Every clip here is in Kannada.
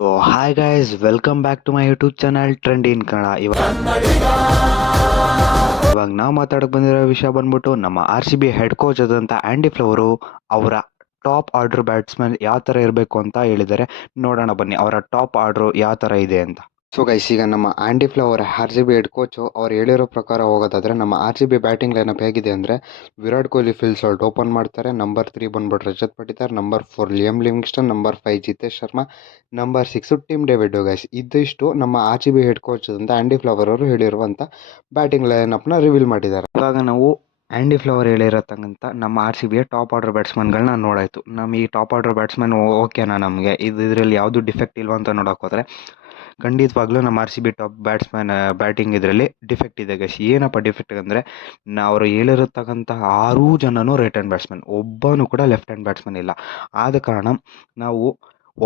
Hi guys, welcome back to my YouTube channel trend in Kannada. ಇವಾಗ ನಾವು ಮಾತಾಡಕ್ ಬಂದಿರೋ ವಿಷಯ ಬಂದ್ಬಿಟ್ಟು ನಮ್ಮ RCB ಹೆಡ್ ಕೋಚ್ ಆದಂಥ ಆ್ಯಂಡಿ ಫ್ಲವರು ಅವರ ಟಾಪ್ ಆರ್ಡರ್ ಬ್ಯಾಟ್ಸ್ಮನ್ ಯಾವ ಥರ ಇರಬೇಕು ಅಂತ ಹೇಳಿದ್ದಾರೆ. ನೋಡೋಣ ಬನ್ನಿ ಅವರ ಟಾಪ್ ಆರ್ಡ್ರು ಯಾವ ಥರ ಇದೆ ಅಂತ. ಸೊ ಗೈಸ್, ಈಗ ನಮ್ಮ Andy flower RCB head coach ಅವ್ರು ಹೇಳಿರೋ ಪ್ರಕಾರ ಹೋಗೋದಾದರೆ ನಮ್ಮ RCB ಬ್ಯಾಟಿಂಗ್ ಲೈನಪ್ ಹೇಗಿದೆ ಅಂದರೆ Virat Kohli Phil Salt open ಮಾಡ್ತಾರೆ. ನಂಬರ್ 3 ಬಂದ್ಬಿಟ್ಟು Rajat Patidar, number 4 Liam Livingstone, number 5 Jitesh Sharma, number 6 Tim David. Guys, ಇದಿಷ್ಟು ನಮ್ಮ RCB ಹೆಡ್ ಕೋಚ್ ಅಂತ ಆ್ಯಂಡಿ ಫ್ಲವರ್ ಅವರು ಹೇಳಿರುವಂಥ ಬ್ಯಾಟಿಂಗ್ ಲೈನಪ್ನ ರಿವೀಲ್ ಮಾಡಿದ್ದಾರೆ. ಇವಾಗ ನಾವು ಆ್ಯಂಡಿ ಫ್ಲವರ್ ಹೇಳಿರತಕ್ಕಂಥ ನಮ್ಮ RCB ಟಾಪ್ ಆರ್ಡರ್ ಬ್ಯಾಟ್ಸ್ಮನ್ಗಳನ್ನ ನೋಡಾಯಿತು. ನಮ್ಮ ಈ ಟಾಪ್ ಆರ್ಡರ್ ಬ್ಯಾಟ್ಸ್ಮನ್ ಓಕೆನಾ, ನಮಗೆ ಇದರಲ್ಲಿ ಯಾವುದು ಡಿಫೆಕ್ಟ್ ಇಲ್ವಾ ಅಂತ ನೋಡೋಕೆ ಹೋದರೆ ಖಂಡಿತವಾಗ್ಲೂ ನಮ್ಮ RCB ಟಾಪ್ ಬ್ಯಾಟ್ಸ್ಮನ್ ಬ್ಯಾಟಿಂಗ್ ಇದರಲ್ಲಿ ಡಿಫೆಕ್ಟ್ ಇದೆ ಗೈಸ್. ಏನಪ್ಪ ಡಿಫೆಕ್ಟ್ ಅಂದರೆ, ಅವರು ಹೇಳಿರತಕ್ಕಂತಹ 6 ಜನನೂ ರೈಟ್ ಹ್ಯಾಂಡ್ ಬ್ಯಾಟ್ಸ್ಮನ್, ಒಬ್ಬನೂ ಕೂಡ ಲೆಫ್ಟ್ ಹ್ಯಾಂಡ್ ಬ್ಯಾಟ್ಸ್ಮನ್ ಇಲ್ಲ. ಆದ ಕಾರಣ ನಾವು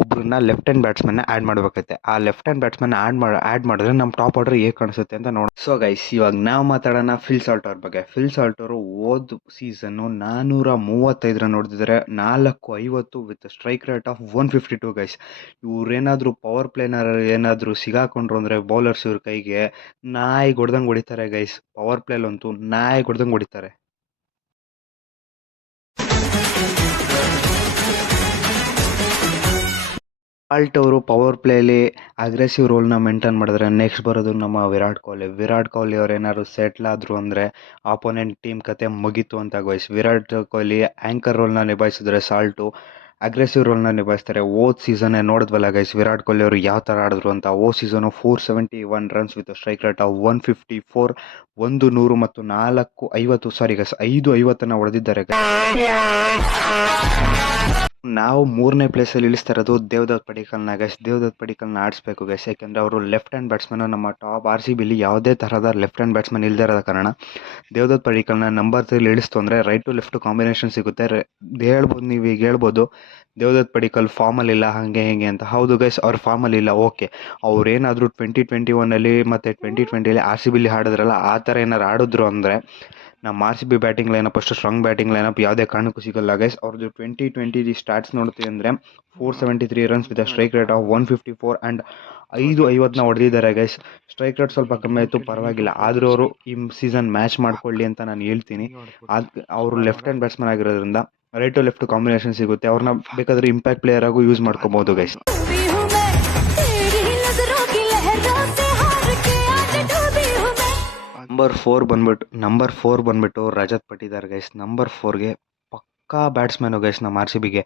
ಒಬ್ಬರನ್ನ ಲೆಫ್ಟ್ ಹ್ಯಾಂಡ್ ಬ್ಯಾಟ್ಸ್ಮನ್ನ ಆ್ಯಡ್ ಮಾಡಬೇಕೈತೆ. ಆ ಲೆಫ್ಟ್ ಹ್ಯಾಂಡ್ ಬ್ಯಾಟ್ಸ್ಮನ್ ಆ್ಯಡ್ ಮಾಡಿದ್ರೆ ನಮ್ಮ ಟಾಪ್ ಆರ್ಡರ್ ಹೇಗೆ ಕಾಣಿಸುತ್ತೆ ಅಂತ ನೋಡಿ. ಸೊ ಗೈಸ್, ಇವಾಗ ನಾವು ಮಾತಾಡೋಣ ಫಿಲ್ ಸಾಲ್ಟ್ ಅವ್ರ ಬಗ್ಗೆ. ಫಿಲ್ ಸಾಲ್ಟ್ ಅವರು ಹೋದ ಸೀಸನ್ನು 435 ರನ್ ಹೊಡೆದಿದ್ದಾರೆ, 450 with strike rate of 152 guys. ಇವ್ರೇನಾದರೂ ಪವರ್ ಪ್ಲೇನರ್ ಏನಾದರೂ ಸಿಗಾಕೊಂಡ್ರು ಅಂದರೆ ಬೌಲರ್ಸ್ ಇವ್ರ ಕೈಗೆ ನಾಯಿ ಹೊಡ್ದಂಗೆ ಹೊಡಿತಾರೆ ಗೈಸ್. ಪವರ್ ಪ್ಲೇಲಂತೂ ನಾಯಿ ಹೊಡ್ದಂಗೆ ಹೊಡಿತಾರೆ. ಸಾಲ್ಟ್ ಅವರು ಪವರ್ ಪ್ಲೇಲಿ ಅಗ್ರೆಸಿವ್ ರೋಲ್ನ ಮೇಂಟೈನ್ ಮಾಡಿದ್ರೆ ನೆಕ್ಸ್ಟ್ ಬರೋದು ನಮ್ಮ ವಿರಾಟ್ ಕೊಹ್ಲಿ. ವಿರಾಟ್ ಕೊಹ್ಲಿ ಅವ್ರು ಏನಾದ್ರು ಸೆಟ್ಲ್ ಆದರು ಅಂದರೆ ಆಪೋನೆಂಟ್ ಟೀಮ್ ಕತೆ ಮುಗೀತು ಅಂತ ಗೈಸ್. ವಿರಾಟ್ ಕೊಹ್ಲಿ ಆ್ಯಂಕರ್ ರೋಲ್ನ ನಿಭಾಯಿಸಿದ್ರೆ ಸಾಲ್ಟು ಅಗ್ರೆಸಿವ್ ರೋಲ್ನ ನಿಭಾಯಿಸ್ತಾರೆ. ಹೋದ ಸೀಸನ್ನೇ ನೋಡಿದ್ವಲ್ಲ ಗೈಸ್, ವಿರಾಟ್ ಕೊಹ್ಲಿ ಅವರು ಯಾವ ಥರ ಆಡಿದ್ರು ಅಂತ. ಹೋದ season 471 runs with strike rate of 154, 100 ಮತ್ತು 450 ಸಾರಿ ಗೈಸ್ 550 ಹೊಡೆದಿದ್ದಾರೆ. ನಾವು 3ನೇ ಪ್ಲೇಸಲ್ಲಿ ಇಳಿಸ್ತಾ ಇರೋದು ದೇವದತ್ ಪಡಿಕ್ಕಲ್ನ ಗೈಸ್. ದೇವದತ್ ಪಡಿಕ್ಕಲ್ನ ಆಡಿಸ್ಬೇಕು ಗೈಸ್, ಯಾಕೆಂದರೆ ಅವರು ಲೆಫ್ಟ್ ಹ್ಯಾಂಡ್ ಬ್ಯಾಟ್ಸ್ಮನ್. ನಮ್ಮ ಟಾಪ್ RCBಲಿ ಯಾವುದೇ ಥರದ ಲೆಫ್ಟ್ ಹ್ಯಾಂಡ್ ಬ್ಯಾಟ್ಸ್ಮನ್ ಇಲ್ಲದೇ ಇರೋದ ಕಾರಣ ದೇವದತ್ ಪಡಿಕ್ಕಲ್ನ ನಂಬರ್ 3 ಇಳಿಸ್ತು ಅಂದರೆ ರೈಟ್ ಟು ಲೆಫ್ಟ್ ಕಾಂಬಿನೇಷನ್ ಸಿಗುತ್ತೆ. ಹೇಳ್ಬೋದು, ನೀವು ಈಗ ಹೇಳ್ಬೋದು ದೇವದತ್ ಪಡಿಕ್ಕಲ್ ಫಾರ್ಮಲ್ಲಿ ಇಲ್ಲ ಹಾಗೆ ಹೇಗೆ ಅಂತ. ಹೌದು ಗೈಸ್, ಅವ್ರ ಫಾರ್ಮಲ್ಲಿ ಇಲ್ಲ, ಓಕೆ. ಅವ್ರೇನಾದರೂ 2021 ಮತ್ತು 2020 RCBಲಿ ಆಡಿದ್ರಲ್ಲ, ಆ ಥರ ಏನಾರು ಆಡಿದ್ರು ಅಂದರೆ ನಮ್ಮ RCB ಬ್ಯಾಟಿಂಗ್ ಲೈನಪ್ ಅಷ್ಟು ಸ್ಟ್ರಾಂಗ್ ಬ್ಯಾಟಿಂಗ್ ಲೈನಪ್ ಯಾವುದೇ ಕಾರಣಕ್ಕೂ ಸಿಗಲ್ಲ ಗೈಸ್. ಅವ್ರದ್ದು 2020 ಸ್ಟಾಟ್ಸ್ ನೋಡ್ತೀವಿ ಅಂದರೆ 473 runs with strike rate of 154 and 550 ಹೊಡೆದಿದ್ದಾರೆ ಗೈಸ್. ಸ್ಟ್ರೈಕ್ ರೇಟ್ ಸ್ವಲ್ಪ ಕಮ್ಮಿ ಆಯಿತು, ಪರವಾಗಿಲ್ಲ. ಆದರೂ ಅವರು ಈ ಸೀಸನ್ ಮ್ಯಾಚ್ ಮಾಡ್ಕೊಳ್ಳಿ ಅಂತ ನಾನು ಹೇಳ್ತೀನಿ. ಅವರು ಲೆಫ್ಟ್ ಹ್ಯಾಂಡ್ ಬ್ಯಾಟ್ಸ್ಮನ್ ಆಗಿರೋದ್ರಿಂದ ರೈಟ್ ಟು ಲೆಫ್ಟ್ ಕಾಂಬಿನೇಷನ್ ಸಿಗುತ್ತೆ. ಅವ್ರನ್ನ ಬೇಕಾದರೆ ಇಂಪ್ಯಾಕ್ಟ್ ಪ್ಲೇಯರ್ ಆಗೂ ಯೂಸ್ ಮಾಡ್ಕೋಬಹುದು ಗೈಸ್. ನಂಬರ್ 4 ಬಂದ್ಬಿಟ್ಟು ರಜತ್ ಪಟಿದಾರ್ ಗೈಸ್. ನಂಬರ್ 4ಗೆ ಪಕ್ಕಾ ಬ್ಯಾಟ್ಸ್ಮನ್ನು ಗೈಸ್ ನಮ್ಮ RCBಗೆ.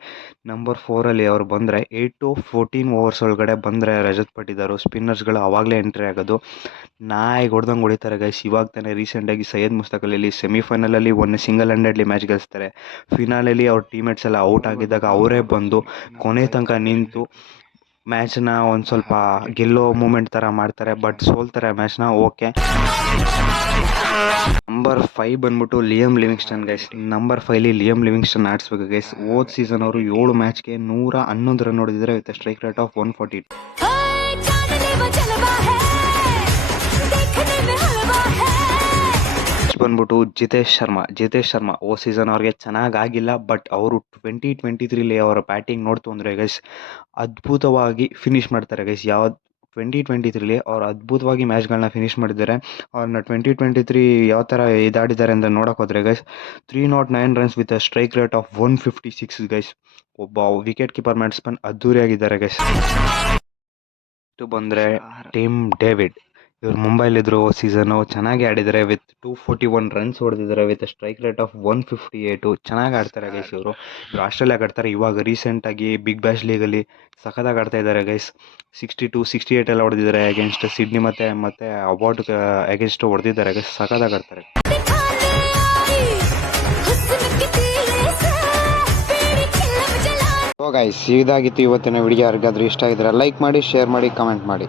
ನಂಬರ್ 4ಅಲ್ಲಿ ಅವ್ರು ಬಂದರೆ 8 to 14 ಓವರ್ಸ್ ಒಳಗಡೆ ಬಂದರೆ ರಜತ್ ಪಟಿದಾರು ಸ್ಪಿನ್ನರ್ಸ್ಗಳು ಆವಾಗಲೇ ಎಂಟ್ರಿ ಆಗೋದು. ನಾಯಿ ಹೊಡ್ದಂಗೆ ಹೊಡಿತಾರೆ ಗೈಸ್. ಇವಾಗ ತಾನೇ ರೀಸೆಂಟಾಗಿ ಸೈಯದ್ ಮುಸ್ತಕ್ ಅಲಿಲಿ ಸೆಮಿಫೈನಲಲ್ಲಿ ಒಂದು ಸಿಂಗಲ್ ಹ್ಯಾಂಡೆಡ್ಲಿ ಮ್ಯಾಚ್ ಗೆಲ್ಲಿಸ್ತಾರೆ. ಫಿನಾಲಲ್ಲಿ ಅವ್ರ ಟೀಮೇಟ್ಸ್ ಎಲ್ಲ ಔಟ್ ಆಗಿದ್ದಾಗ ಅವರೇ ಬಂದು ಕೊನೆ ತನಕ ನಿಂತು ಮ್ಯಾಚ್ನ ಒಂದು ಸ್ವಲ್ಪ ಗೆಲ್ಲೋ ಮೂಮೆಂಟ್ ಥರ ಮಾಡ್ತಾರೆ, ಬಟ್ ಸೋಲ್ತಾರೆ ಮ್ಯಾಚ್ನ, ಓಕೆ. ನಂಬರ್ 5 ಬಂದ್ಬಿಟ್ಟು Liam Livingston guys. Number 5ಲಿ Liam Livingston ಆಡಿಸ್ಬೇಕು guys. ಹೋದ ಸೀಸನ್ ಅವರು 7 ಮ್ಯಾಚ್ಗೆ 111 ರನ್ ಹೊಡೆದಿದ್ದಾರೆ ವಿತ್ ಸ್ಟ್ರೈಕ್ ರೇಟ್ ಆಫ್ 140. ಬಂದ್ಬಿಟ್ಟು ಜಿತೇಶ್ ಶರ್ಮಾ ಓ ಸೀಸನ್ ಅವ್ರಿಗೆ ಚೆನ್ನಾಗಾಗಿಲ್ಲ, ಬಟ್ ಅವರು 2023ಲಿ ಅವರ ಬ್ಯಾಟಿಂಗ್ ನೋಡ್ತು ಅಂದರೆ ಗೈಸ್ ಅದ್ಭುತವಾಗಿ ಫಿನಿಷ್ ಮಾಡ್ತಾರೆ ಗೈಸ್. 2023ಲಿ ಅವ್ರು ಅದ್ಭುತವಾಗಿ ಮ್ಯಾಚ್ಗಳನ್ನ ಫಿನಿಷ್ ಮಾಡಿದ್ದಾರೆ. ಅವ್ರನ್ನ 2023 ಯಾವ ಥರ ಇದಾಡಿದ್ದಾರೆ ಅಂತ ನೋಡೋಕೆ ಹೋದರೆ guys 309 runs with strike rate of 156 guys. ಒಬ್ಬ ವಿಕೆಟ್ ಕೀಪರ್ ಬ್ಯಾಟ್ಸ್ಮನ್ ಅದ್ದೂರಿಯಾಗಿದ್ದಾರೆ ಗೈಸ್. ಬಂದರೆ ಟಿಮ್ ಡೇವಿಡ್. ಇವರು ಮುಂಬೈಲಿದ್ರು ಸೀಸನು, ಚೆನ್ನಾಗಿ ಆಡಿದ್ದಾರೆ. ವಿತ್ 241 ರನ್ಸ್ ಹೊಡೆದಿದ್ದಾರೆ ವಿತ್ ಸ್ಟ್ರೈಕ್ ರೇಟ್ ಆಫ್ 158. ಚೆನ್ನಾಗಿ ಆಡ್ತಾರೆ ಗೈಸ್. ಇವರು ಆಸ್ಟ್ರೇಲಿಯಾಗೆ ಆಡ್ತಾರೆ. ಇವಾಗ ರೀಸೆಂಟಾಗಿ ಬಿಗ್ ಬ್ಯಾಶ್ ಲೀಗಲ್ಲಿ ಸಖತ್ತಾಗಿ ಆಡ್ತಾ ಇದ್ದಾರೆ ಗೈಸ್. 62, 68 ಎಲ್ಲ ಹೊಡೆದಿದ್ದಾರೆ ಅಗೇನ್ಸ್ಟ್ ಸಿಡ್ನಿ ಮತ್ತು ಅಬಾರ್ಡ್ ಅಗೇನ್ಸ್ಟ್ ಹೊಡೆದಿದ್ದಾರೆ ಗೈಸ್. ಸಖತ್ತಾಗಿ ಆಡ್ತಾರೆ. ಸೊ ಗೈಸ್, ಇದಾಗಿತ್ತು ಇವತ್ತಿನ ವಿಡಿಯೋ. ಯಾರಿಗಾದ್ರೂ ಇಷ್ಟ ಆಗಿದ್ರೆ ಲೈಕ್ ಮಾಡಿ, ಶೇರ್ ಮಾಡಿ, ಕಮೆಂಟ್ ಮಾಡಿ.